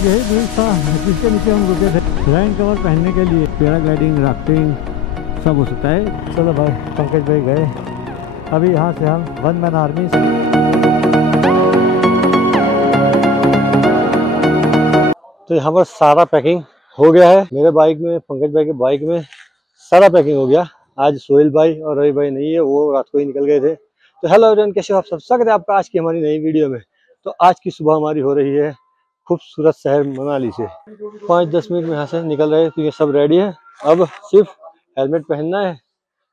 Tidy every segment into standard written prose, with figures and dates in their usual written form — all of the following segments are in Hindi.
यही ब्रिज था जिसके नीचे हम रुके थे रैन कवर पहनने के लिए। पैराग्लाइडिंग, राफ्टिंग सब हो सकता है। चलो भाई, पंकज भाई गए। अभी यहाँ से हम वन मैन आर्मी तो यहाँ पर सारा पैकिंग हो गया है। मेरे बाइक में, पंकज भाई के बाइक में सारा पैकिंग हो गया। आज सोहेल भाई और रवि भाई नहीं है, वो रात को ही निकल गए थे। तो हेलो एवरीवन, कैसे हो आप सब? स्वागत है आपका आज की हमारी नई वीडियो में। तो आज की सुबह हमारी हो रही है खूबसूरत शहर मनाली से। 5-10 मिनट में यहाँ से निकल रहे हैं क्योंकि सब रेडी है। अब सिर्फ हेलमेट पहनना है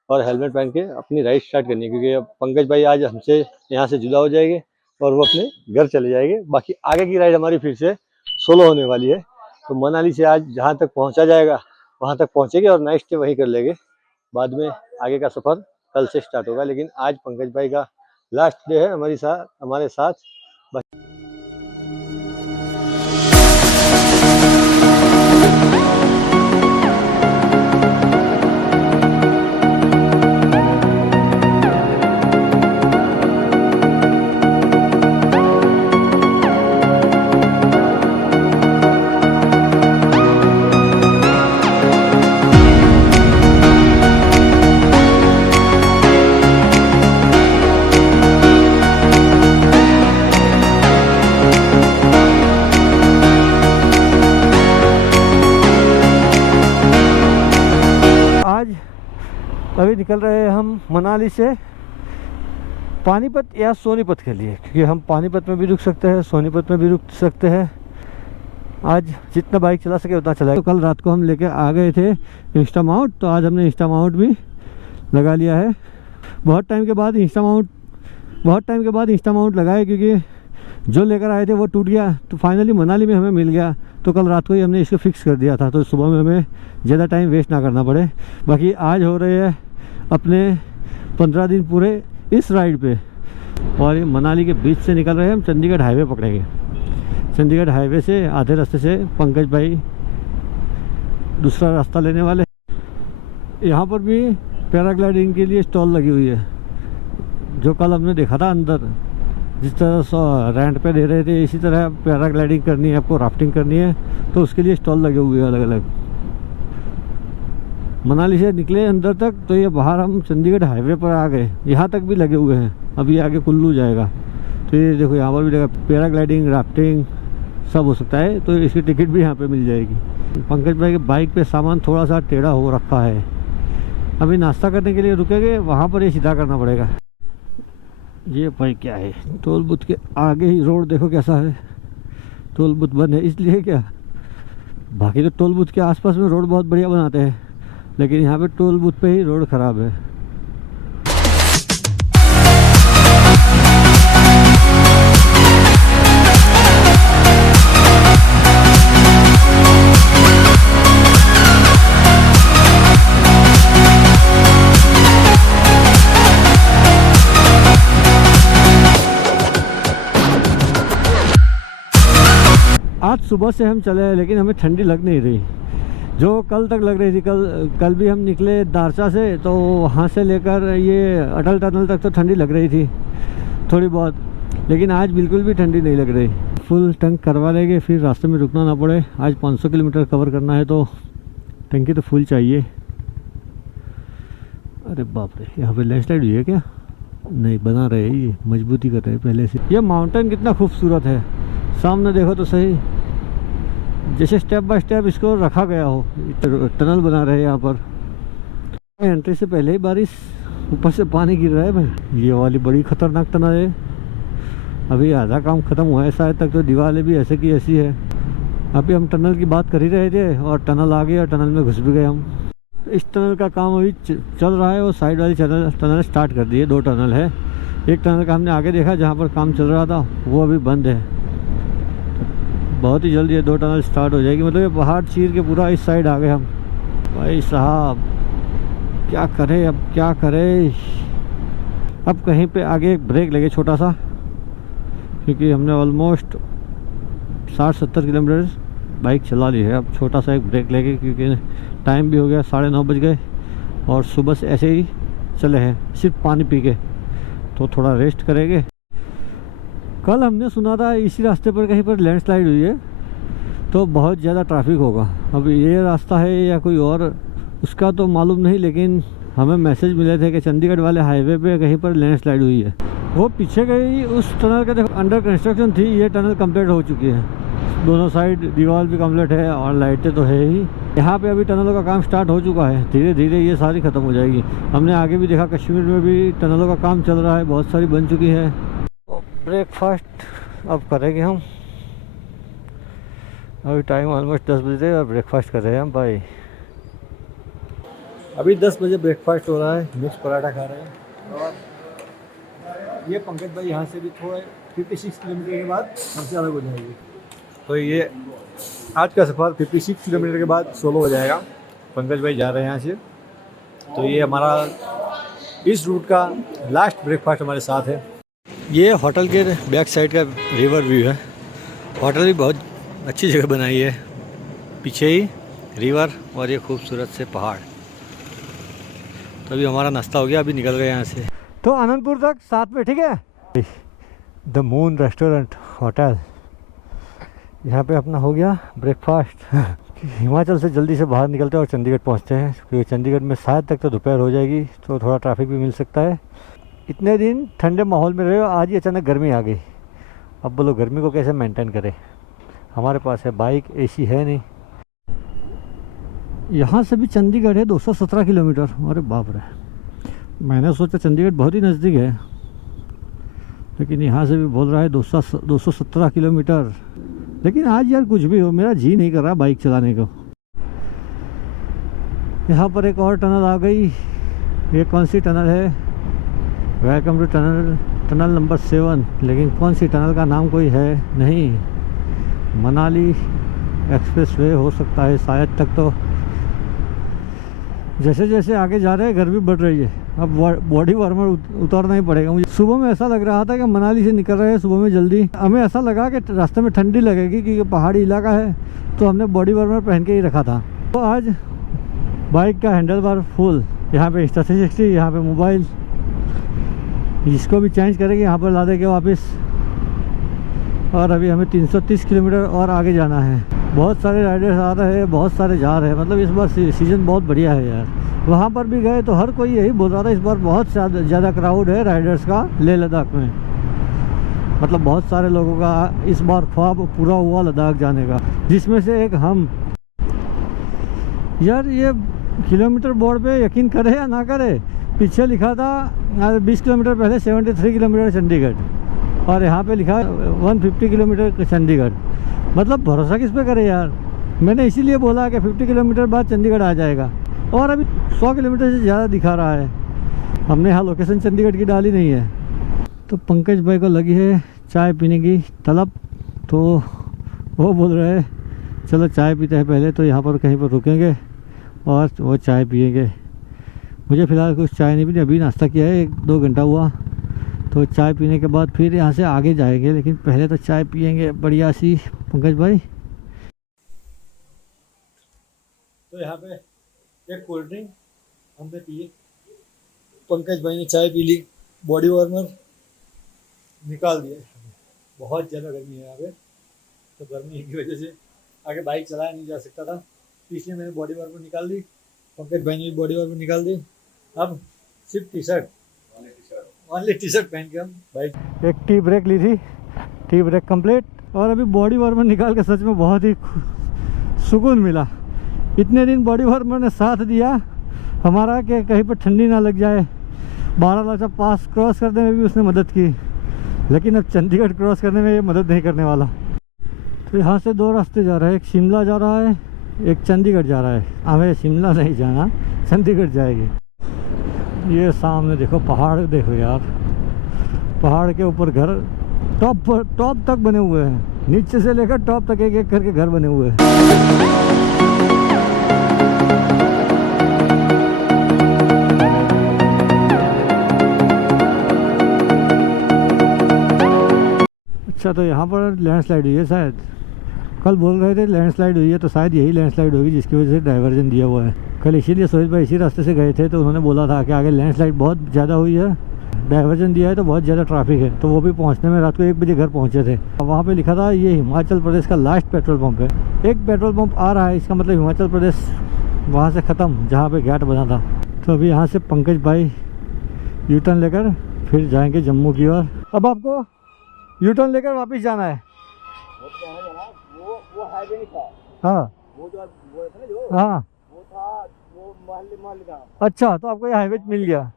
और हेलमेट पहन के अपनी राइड स्टार्ट करनी है, क्योंकि अब पंकज भाई आज हमसे यहाँ से जुदा हो जाएंगे और वो अपने घर चले जाएंगे। बाकी आगे की राइड हमारी फिर से सोलो होने वाली है। तो मनाली से आज जहाँ तक पहुँचा जाएगा वहाँ तक पहुँचेंगे और नाइट स्टे वहीं कर लेंगे। बाद में आगे का सफ़र कल से स्टार्ट होगा, लेकिन आज पंकज भाई का लास्ट डे है हमारे साथ। अभी निकल रहे हैं हम मनाली से पानीपत या सोनीपत के लिए, क्योंकि हम पानीपत में भी रुक सकते हैं, सोनीपत में भी रुक सकते हैं। आज जितना बाइक चला सके उतना चलाए। तो कल रात को हम लेके आ गए थे इंस्टामाउंट, तो आज हमने इंस्टामाउंट भी लगा लिया है। बहुत टाइम के बाद इंस्टामाउंट लगाए, क्योंकि जो लेकर आए थे वो टूट गया। तो फाइनली मनाली में हमें मिल गया, तो कल रात को ही हमने इसको फिक्स कर दिया था, तो सुबह में हमें ज़्यादा टाइम वेस्ट ना करना पड़े। बाकी आज हो रहे हैं अपने 15 दिन पूरे इस राइड पे, और ये मनाली के बीच से निकल रहे हैं हम। चंडीगढ़ हाईवे पकड़ेंगे। चंडीगढ़ हाईवे से आधे रास्ते से पंकज भाई दूसरा रास्ता लेने वाले। यहाँ पर भी पैराग्लाइडिंग के लिए स्टॉल लगी हुई है, जो कल हमने देखा था अंदर। जिस तरह रेंट पे दे रहे थे, इसी तरह पैराग्लाइडिंग करनी है आपको, राफ्टिंग करनी है तो उसके लिए स्टॉल लगे हुए हैं अलग अलग। मनाली से निकले अंदर तक, तो ये बाहर हम चंडीगढ़ हाईवे पर आ गए। यहाँ तक भी लगे हुए हैं, अभी आगे कुल्लू जाएगा। तो ये देखो, यहाँ पर भी लगा पैराग्लाइडिंग, राफ्टिंग सब हो सकता है। तो इसकी टिकट भी यहाँ पे मिल जाएगी। पंकज भाई के बाइक पे सामान थोड़ा सा टेढ़ा हो रखा है। अभी नाश्ता करने के लिए रुकेंगे, वहाँ पर ये सीधा करना पड़ेगा। ये भाई क्या है, टोल बूथ के आगे ही रोड देखो कैसा है। टोल बूथ बंद है इसलिए क्या, बाकी तो टोल बूथ के आसपास में रोड बहुत बढ़िया बनाते हैं, लेकिन यहाँ पे टोल बूथ पे ही रोड ख़राब है। आज सुबह से हम चले हैं, लेकिन हमें ठंडी लग नहीं रही जो कल तक लग रही थी। कल भी हम निकले दारचा से, तो वहाँ से लेकर ये अटल टनल तक तो ठंडी लग रही थी थोड़ी बहुत, लेकिन आज बिल्कुल भी ठंडी नहीं लग रही। फुल टंक करवा लेंगे, फिर रास्ते में रुकना ना पड़े। आज 500 किलोमीटर कवर करना है, तो टंकी तो फुल चाहिए। अरे बाप रे, यहाँ पे लैंडस्लाइड हुई है क्या? नहीं, बना रहे ये, मजबूती कर रहे हैं पहले से। ये माउंटेन कितना खूबसूरत है, सामने देखो तो सही, जैसे स्टेप बाय स्टेप इसको रखा गया हो। टनल बना रहे हैं यहाँ पर। एंट्री से पहले ही बारिश, ऊपर से पानी गिर रहा है भाई। ये वाली बड़ी खतरनाक टनल है। अभी आधा काम खत्म हुआ है शायद तक, तो दीवारें भी ऐसे की ऐसी है। अभी हम टनल की बात कर ही रहे थे और टनल आ गई और टनल में घुस भी गए हम। इस टनल का काम अभी चल रहा है, और साइड वाली टनल स्टार्ट कर दी है। 2 टनल है। एक टनल का हमने आगे देखा जहाँ पर काम चल रहा था, वो अभी बंद है। बहुत ही जल्दी ये 2 टनल स्टार्ट हो जाएगी। मतलब ये पहाड़ चीर के पूरा इस साइड आ गए हम। भाई साहब क्या करें, अब क्या करें। अब कहीं पे आगे एक ब्रेक लगे छोटा सा, क्योंकि हमने ऑलमोस्ट 60-70 किलोमीटर बाइक चला ली है। अब छोटा सा एक ब्रेक लेके, क्योंकि टाइम भी हो गया, 9:30 बज गए और सुबह से ऐसे ही चले हैं सिर्फ पानी पी के, तो थोड़ा रेस्ट करेंगे। कल हमने सुना था इसी रास्ते पर कहीं पर लैंडस्लाइड हुई है, तो बहुत ज़्यादा ट्रैफिक होगा। अब ये रास्ता है या कोई और, उसका तो मालूम नहीं, लेकिन हमें मैसेज मिले थे कि चंडीगढ़ वाले हाईवे पे कहीं पर लैंडस्लाइड हुई है। वो पीछे गई उस टनल का देखो अंडर कंस्ट्रक्शन थी, ये टनल कंप्लीट हो चुकी है, दोनों साइड दीवार भी कंप्लीट है और लाइटें तो है ही। यहाँ पे अभी टनलों का काम स्टार्ट हो चुका है, धीरे धीरे ये सारी ख़त्म हो जाएगी। हमने आगे भी देखा कश्मीर में भी टनलों का काम चल रहा है, बहुत सारी बन चुकी है। ब्रेकफास्ट अब करेंगे हम, अभी टाइम ऑलमोस्ट 10 बजे और ब्रेकफास्ट कर रहे हैं हम भाई। अभी 10 बजे ब्रेकफास्ट हो रहा है, मिक्स पराठा खा रहे हैं। और ये पंकज भाई यहाँ से भी थोड़ा 56 किलोमीटर के बाद हमसे अलग हो जाएगी, तो ये आज का सफ़र 56 किलोमीटर के बाद सोलो हो जाएगा। पंकज भाई जा रहे हैं यहाँ से, तो ये हमारा इस रूट का लास्ट ब्रेकफास्ट हमारे साथ है। ये होटल के बैक साइड का रिवर व्यू है। होटल भी बहुत अच्छी जगह बनाई है, पीछे ही रिवर और ये खूबसूरत से पहाड़। तो अभी हमारा नाश्ता हो गया, अभी निकल गए यहाँ से। तो आनंदपुर तक साथ में, ठीक है। द मून रेस्टोरेंट होटल, यहाँ पे अपना हो गया ब्रेकफास्ट। हिमाचल से जल्दी से बाहर निकलते हैं और चंडीगढ़ पहुँचते हैं, क्योंकि चंडीगढ़ में शायद तक तो दोपहर हो जाएगी, तो थोड़ा ट्रैफिक भी मिल सकता है। इतने दिन ठंडे माहौल में रहे, आज ही अचानक गर्मी आ गई। अब बोलो गर्मी को कैसे मेंटेन करें। हमारे पास है बाइक, एसी है नहीं। यहाँ से भी चंडीगढ़ है 217 किलोमीटर। अरे बाप रे, मैंने सोचा चंडीगढ़ बहुत ही नज़दीक है, लेकिन यहाँ से भी बोल रहा है 217 किलोमीटर। लेकिन आज यार कुछ भी हो, मेरा जी नहीं कर रहा बाइक चलाने को। यहाँ पर एक और टनल आ गई। ये कौन सी टनल है? Welcome to tunnel number 7। लेकिन कौन सी टनल का नाम कोई है नहीं। मनाली एक्सप्रेस वे हो सकता है शायद तक। तो जैसे जैसे आगे जा रहे हैं गर्मी बढ़ रही है, अब बॉडी वार्मर उतारना ही पड़ेगा मुझे। सुबह में ऐसा लग रहा था कि मनाली से निकल रहे हैं सुबह में जल्दी, हमें ऐसा लगा कि रास्ते में ठंडी लगेगी क्योंकि पहाड़ी इलाका है, तो हमने बॉडी वार्मर पहन के ही रखा था। तो आज बाइक का हैंडल बार फुल, यहाँ पे Insta360, यहाँ पे मोबाइल, इसको भी चेंज करेंगे, यहाँ पर ला देंगे वापस। और अभी हमें 330 किलोमीटर और आगे जाना है। बहुत सारे राइडर्स आ रहे हैं, बहुत सारे जा रहे हैं, मतलब इस बार सीज़न बहुत बढ़िया है यार। वहाँ पर भी गए तो हर कोई यही बोल रहा था, इस बार बहुत ज़्यादा क्राउड है राइडर्स का लेह लद्दाख में। मतलब बहुत सारे लोगों का इस बार ख्वाब पूरा हुआ लद्दाख जाने का, जिसमें से एक हम। यार ये किलोमीटर बोर्ड पे यकीन करे या ना करे, पीछे लिखा था 20 किलोमीटर पहले 73 किलोमीटर चंडीगढ़, और यहाँ पे लिखा 150 किलोमीटर चंडीगढ़। मतलब भरोसा किस पे करे यार। मैंने इसीलिए बोला कि 50 किलोमीटर बाद चंडीगढ़ आ जाएगा, और अभी 100 किलोमीटर से ज़्यादा दिखा रहा है। हमने यहाँ लोकेशन चंडीगढ़ की डाली नहीं है। तो पंकज भाई को लगी है चाय पीने की तलब, तो वो बोल रहे हैं चलो चाय पीते हैं पहले। तो यहाँ पर कहीं पर रुकेंगे और वो चाय पिएंगे। मुझे फ़िलहाल कुछ चाय नहीं पीनी, अभी नाश्ता किया है, 1-2 घंटा हुआ। तो चाय पीने के बाद फिर यहाँ से आगे जाएंगे, लेकिन पहले तो चाय पिएंगे बढ़िया सी। पंकज भाई तो यहाँ पे एक कोल्ड ड्रिंक हमने पिए, पंकज भाई ने चाय पी ली, बॉडी वार्मर निकाल दिया। बहुत ज़्यादा गर्मी है यहाँ पे, तो गर्मी की वजह से आगे बाइक चलाया नहीं जा सकता था, इसलिए मैंने बॉडी वार्मर निकाल दी। पंकज भाई ने भी बॉडी वार्मर निकाल दी। अब सिर्फ ओनली टी शर्ट पहन के हम बाइक। एक टी ब्रेक ली थी, टी ब्रेक कंप्लीट, और अभी बॉडी वार्मर निकाल के सच में बहुत ही सुकून मिला। इतने दिन बॉडी वार्मर ने साथ दिया हमारा कि कहीं पर ठंडी ना लग जाए। बारालाचा पास क्रॉस करने में भी उसने मदद की, लेकिन अब चंडीगढ़ क्रॉस करने में ये मदद नहीं करने वाला। तो यहाँ से 2 रास्ते जा रहे हैं, एक शिमला जा रहा है, एक चंडीगढ़ जा रहा है। हमें शिमला नहीं जाना, चंडीगढ़ जाएगी। ये सामने देखो पहाड़, देखो यार पहाड़ के ऊपर घर टॉप तक बने हुए हैं, नीचे से लेकर टॉप तक एक एक करके घर बने हुए हैं। अच्छा, तो यहाँ पर लैंडस्लाइड हुई है शायद, कल बोल रहे थे लैंडस्लाइड हुई है, तो शायद यही लैंडस्लाइड होगी जिसकी वजह से डाइवर्जन दिया हुआ है। कल इसीलिए सोहेल भाई इसी रास्ते से गए थे, तो उन्होंने बोला था कि आगे लैंडस्लाइड बहुत ज़्यादा हुई है, डाइवर्जन दिया है तो बहुत ज़्यादा ट्रैफिक है। तो वो भी पहुंचने में रात को 1 बजे घर पहुंचे थे। वहाँ पे लिखा था ये हिमाचल प्रदेश का लास्ट पेट्रोल पंप है। एक पेट्रोल पंप आ रहा है, इसका मतलब हिमाचल प्रदेश वहाँ से ख़त्म जहाँ पे घाट बना था। तो अभी यहाँ से पंकज भाई यू टर्न लेकर फिर जाएंगे जम्मू की ओर। अब आपको यू टर्न लेकर वापस जाना है। वो हाईवे नहीं था। हाँ वो जो बोले थे ना जो हाँ वो था, वो महल था। अच्छा, तो आपको ये हाईवे मिल गया। महल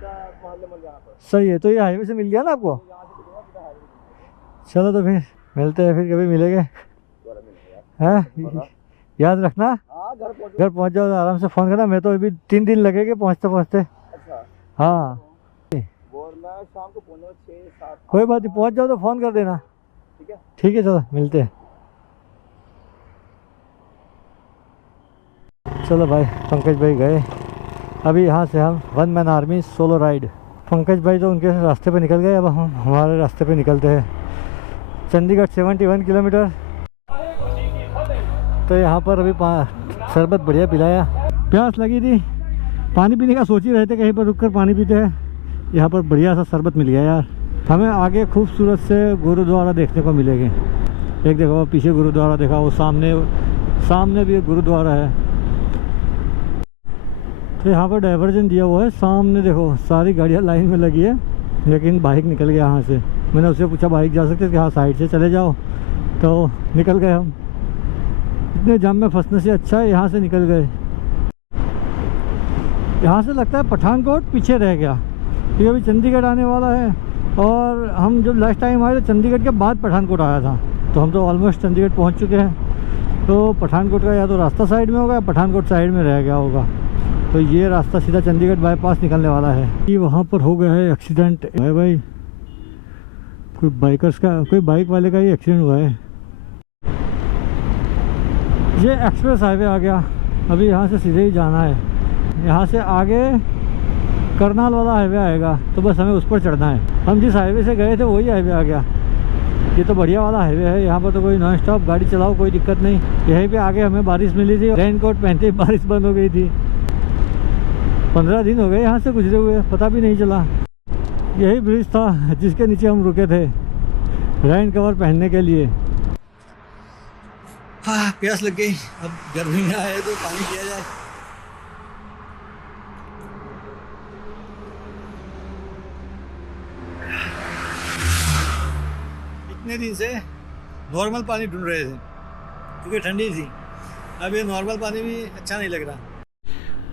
जाना पड़ा। सही है, तो ये हाईवे से मिल गया ना आपको। यहाँ से कितना सीधा हाईवे। चलो तो फिर मिलते हैं, फिर कभी मिलेंगे हैं। याद रखना, हाँ घर पहुँच जाओ तो आराम से फ़ोन करना। मैं तो अभी 3 दिन लगेंगे पहुँचते पहुँचते। अच्छा हाँ और मैं शाम को पहुँचा 6-7। कोई बात नहीं, पहुँच जाओ तो फ़ोन कर देना। ठीक है ठीक है, चलो मिलते हैं। चलो भाई, पंकज भाई गए। अभी यहाँ से हम 1 man army solo ride. Pankaj भाई तो उनके रास्ते पे निकल गए, अब हम हमारे रास्ते पे निकलते हैं। चंडीगढ़ 71 किलोमीटर। तो यहाँ पर अभी शरबत बढ़िया पिलाया, प्यास लगी थी, पानी पीने का सोच ही रहे थे कहीं पर रुककर पानी पीते हैं। यहाँ पर बढ़िया सा शरबत मिल गया यार। हमें आगे खूबसूरत से गुरुद्वारा देखने को मिलेंगे। एक देखो पीछे गुरुद्वारा देखा, वो सामने भी एक गुरुद्वारा है। तो यहाँ पर डाइवर्जन दिया हुआ है, सामने देखो सारी गाड़ियाँ लाइन में लगी है, लेकिन बाइक निकल गया यहाँ से। मैंने उससे पूछा बाइक जा सकते हैं कि हाँ साइड से चले जाओ, तो निकल गए हम। इतने जाम में फंसने से अच्छा है यहाँ से निकल गए। यहाँ से लगता है पठानकोट पीछे रह गया, क्योंकि अभी चंडीगढ़ आने वाला है। और हम जब लास्ट टाइम आए तो चंडीगढ़ के बाद पठानकोट आया था, तो हम तो ऑलमोस्ट चंडीगढ़ पहुँच चुके हैं। तो पठानकोट का या तो रास्ता साइड में होगा या पठानकोट साइड में रह गया होगा। तो ये रास्ता सीधा चंडीगढ़ बाईपास निकलने वाला है। ये वहाँ पर हो गया है एक्सीडेंट है भाई, कोई बाइकर्स का, कोई बाइक वाले का ही एक्सीडेंट हुआ है। ये एक्सप्रेस हाईवे आ गया, अभी यहाँ से सीधे ही जाना है। यहाँ से आगे करनाल वाला हाईवे आएगा, तो बस हमें उस पर चढ़ना है। हम जिस हाईवे से गए थे वही हाईवे आ गया। ये तो बढ़िया वाला हाईवे है, यहाँ पर तो कोई नॉन स्टॉप गाड़ी चलाओ, कोई दिक्कत नहीं। यहीं पे आगे हमें बारिश मिली थी, रेनकोट पहनते बारिश बंद हो गई थी। 15 दिन हो गए यहाँ से गुजरे हुए, पता भी नहीं चला। यही ब्रिज था जिसके नीचे हम रुके थे रेन कवर पहनने के लिए। हाँ प्यास लग गई, अब गर्मी में आए तो पानी पिया जाए। इतने दिन से नॉर्मल पानी ढूंढ रहे थे क्योंकि ठंडी थी, अब ये नॉर्मल पानी भी अच्छा नहीं लग रहा।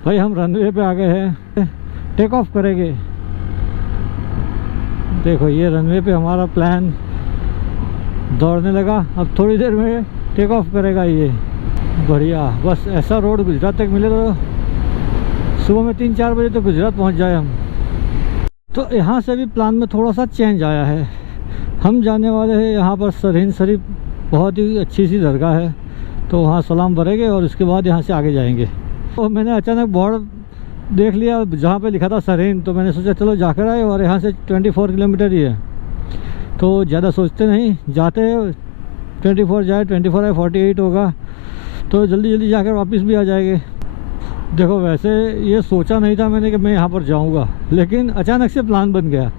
भाई हम रनवे पे आ गए हैं, टेक ऑफ करेंगे। देखो ये रनवे पे हमारा प्लान दौड़ने लगा, अब थोड़ी देर में टेक ऑफ करेगा ये। बढ़िया, बस ऐसा रोड गुजरात तक मिले तो सुबह में 3-4 बजे तो गुजरात पहुंच जाए हम। तो यहाँ से भी प्लान में थोड़ा सा चेंज आया है। हम जाने वाले हैं यहाँ पर सरहिंद शरीफ, बहुत ही अच्छी सी दरगाह है, तो वहाँ सलाम भरेंगे और उसके बाद यहाँ से आगे जाएंगे। तो मैंने अचानक बोर्ड देख लिया जहाँ पे लिखा था सरहिंद, तो मैंने सोचा चलो जाकर आए, और यहाँ से 24 किलोमीटर ही है, तो ज़्यादा सोचते नहीं, जाते 24 जाए, 24 आए 48 होगा, तो जल्दी जल्दी जाकर वापस भी आ जाएंगे। देखो वैसे ये सोचा नहीं था मैंने कि मैं यहाँ पर जाऊँगा, लेकिन अचानक से प्लान बन गया।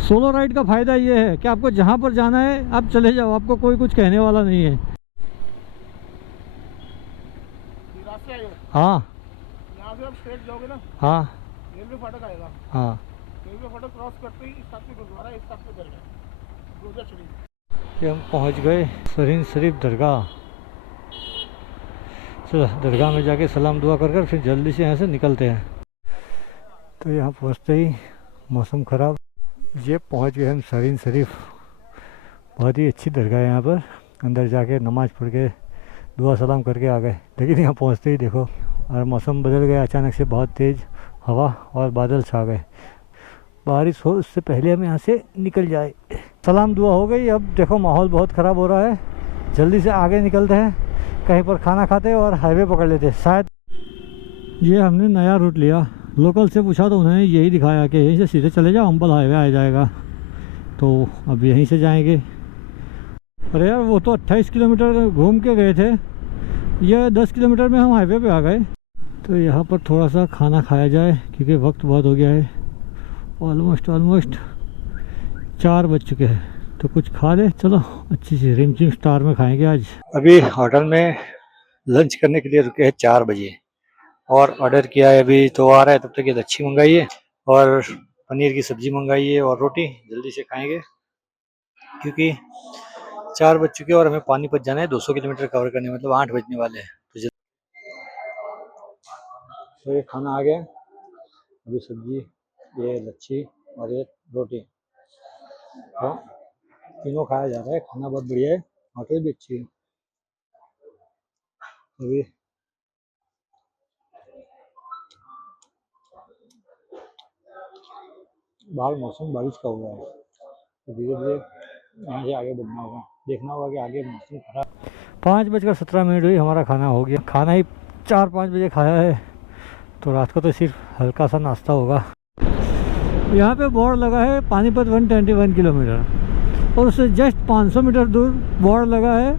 सोलो राइड का फ़ायदा ये है कि आपको जहाँ पर जाना है आप चले जाओ, आपको कोई कुछ कहने वाला नहीं है। हाँ यहाँ से आप स्ट्रेट जाओगे ना, हाँ रेलवे फाटक आएगा। हाँ रेलवे फाटक क्रॉस करते ही इस साथ में गुरुद्वारा, इस साथ में दरगाह गुरुद्वारा शरीफ। कि हम पहुंच गए सरहिंद शरीफ दरगाह। चलो दरगाह में जाके सलाम दुआ कर फिर जल्दी से यहाँ से निकलते हैं। तो यहाँ पहुँचते ही मौसम ख़राब, ये पहुँच गए हम सरहिंद शरीफ। बहुत ही अच्छी दरगाह है, यहाँ पर अंदर जाके नमाज़ पढ़ के दुआ सलाम करके आ गए। लेकिन यहाँ पहुँचते ही देखो और मौसम बदल गया अचानक से, बहुत तेज़ हवा और बादल छा गए। बारिश हो उससे पहले हम यहाँ से निकल जाए। सलाम दुआ हो गई, अब देखो माहौल बहुत ख़राब हो रहा है, जल्दी से आगे निकलते हैं, कहीं पर खाना खाते और हाईवे पकड़ लेते। शायद ये हमने नया रूट लिया, लोकल से पूछा तो उन्होंने यही दिखाया कि यहीं से सीधे चले जाओ, अंबल हाईवे आ जाएगा, तो अब यहीं से जाएंगे। अरे यार वो तो 28 किलोमीटर घूम के गए थे, ये 10 किलोमीटर में हम हाईवे पे आ गए। तो यहाँ पर थोड़ा सा खाना खाया जाए क्योंकि वक्त बहुत हो गया है, ऑलमोस्ट 4 बज चुके हैं। तो कुछ खा ले। चलो अच्छी सी रिमझिम स्टार में खाएंगे आज। अभी होटल में लंच करने के लिए रुके हैं 4 बजे और ऑर्डर किया है, अभी तो आ रहा है। तब तक ये लच्छी मंगाई है और पनीर की सब्जी मंगाई है और रोटी। जल्दी से खाएंगे क्योंकि 4 बज चुके हैं और हमें पानीपत जाना है 200 किलोमीटर कवर करने, मतलब 8 बजने वाले हैं। तो ये खाना आ गया, अभी सब्जी, ये लच्छी और ये रोटी, तो तीनों खाया जा रहा है। खाना बहुत बढ़िया है, होटल भी अच्छी है। अभी बाहर मौसम बारिश का हुआ है, तो धीरे धीरे यहाँ से आगे बढ़ना होगा, देखना होगा कि आगे मौसम खराब। 5:17 हुई, हमारा खाना हो गया। खाना ही 4-5 बजे खाया है, तो रात को तो सिर्फ हल्का सा नाश्ता होगा। यहाँ पे बोर्ड लगा है पानीपत 121 किलोमीटर और उससे जस्ट 500 मीटर दूर बोर्ड लगा है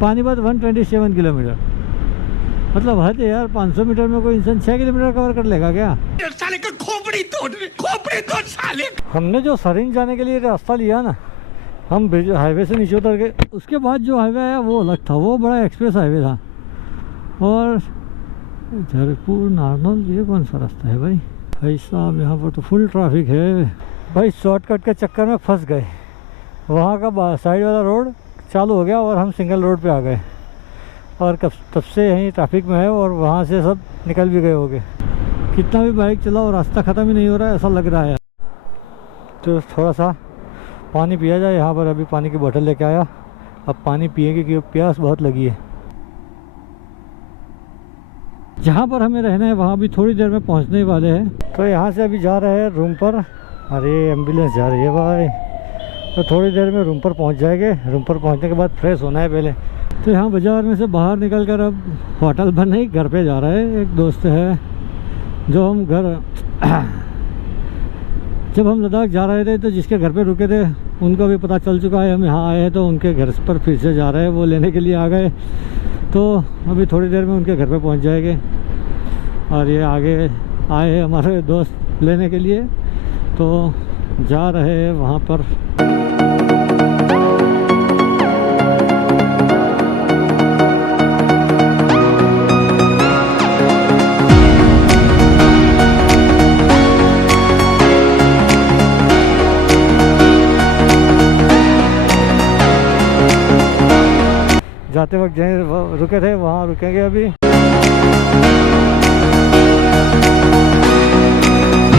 पानीपत 127 किलोमीटर। मतलब हद है यार, 500 मीटर में कोई इंसान 6 किलोमीटर कवर कर लेगा क्या? साले का खोपड़ी तोड़ साले। हमने जो सरिंज जाने के लिए रास्ता लिया ना, हम हाईवे से नीचे उतर गए, उसके बाद जो हाईवे आया वो अलग था, वो बड़ा एक्सप्रेस हाईवे था। और जयपुर नारनौल, ये कौन सा रास्ता है भाई? भाई साहब यहाँ पर तो फुल ट्रैफिक है भाई। शॉर्टकट के चक्कर में फंस गए, वहाँ का साइड वाला रोड चालू हो गया और हम सिंगल रोड पे आ गए और तब से यहीं ट्रैफिक में है और वहाँ से सब निकल भी गए होंगे। कितना भी बाइक चलाओ रास्ता ख़त्म ही नहीं हो रहा है, ऐसा लग रहा है। तो थोड़ा सा पानी पिया जाए। यहाँ पर अभी पानी की बोतल लेके आया, अब पानी पिएंगे क्योंकि प्यास बहुत लगी है। जहाँ पर हमें रहना है वहाँ भी थोड़ी देर में पहुँचने वाले हैं, तो यहाँ से अभी जा रहे हैं रूम पर। अरे एम्बुलेंस जा रही है भाई, तो थोड़ी देर में रूम पर पहुँच जाएंगे। रूम पर पहुँचने के बाद फ्रेश होना है पहले। तो यहाँ बाज़ार में से बाहर निकल कर अब होटल पर नहीं, घर पे जा रहा है। एक दोस्त है जो हम घर जब हम लद्दाख जा रहे थे तो जिसके घर पे रुके थे उनको भी पता चल चुका है हम यहाँ आए हैं, तो उनके घर पर फिर से जा रहे हैं, वो लेने के लिए आ गए। तो अभी थोड़ी देर में उनके घर पे पहुँच जाएंगे और ये आगे आए हैं हमारे दोस्त लेने के लिए, तो जा रहे हैं वहाँ पर। जाते वक्त जहाँ रुके थे वहाँ रुकेंगे अभी।